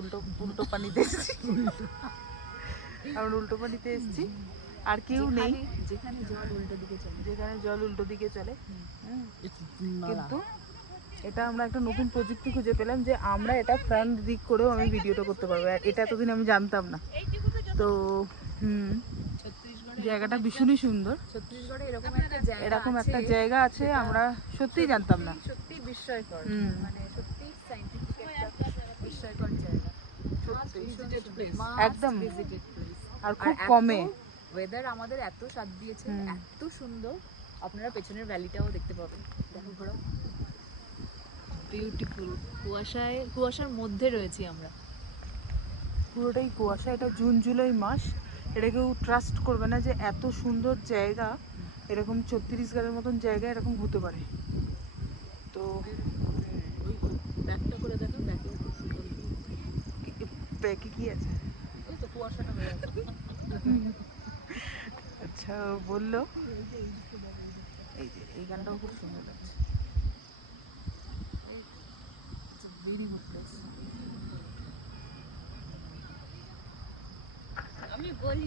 উল্টো উল্টো পানিতে এসেছি, আমরা উল্টো পানিতে এসেছি, আর কেউ নেই। যেখানে জল উল্টো দিকে চলে, যেখানে জল উল্টো দিকে চলে। কিন্তু এটা আমরা একটা নতুন প্রযুক্তি খুঁজে পেলাম যে আমরা এটা ফ্রন্ট দিক করেও আমি ভিডিওটা করতে পারবো, এটা এতদিন আমি জানতাম না। তো জায়গাটা ভীষণই সুন্দর। ছত্তিশগড়ে এরকম একটা জায়গা আছে, আমরা সত্যিই জানতাম না। সত্যি বিস্ময়কর, মানে সত্যি সায়েন্টিফিক একটা বিস্ময়কর জায়গা, একদম, আর খুব কমে। ওয়েদার আমাদের এত সাথ দিয়েছে, এত সুন্দর। আপনারা পেছনের ভ্যালিটাও দেখতে পাবেন, দেখো ঘোড়া, বিউটিফুল। কুয়াশার মধ্যে রয়েছি আমরা, পুরোটাই কুয়াশা। এটা জুন জুলাই মাস, এটা কেউ ট্রাস্ট করবে না যে এত সুন্দর জায়গা, এরকম ছত্তিশগড়ের মতন জায়গা এরকম হতে পারে। তো ব্যাকটা করে দেখো, ব্যাগে কি আছে? ওই তো কুয়াশাটা হয়ে আছে। আচ্ছা, বললো এই যে এই গানটাও খুব সুন্দর লাগছে। It's a very good place. আমি বলি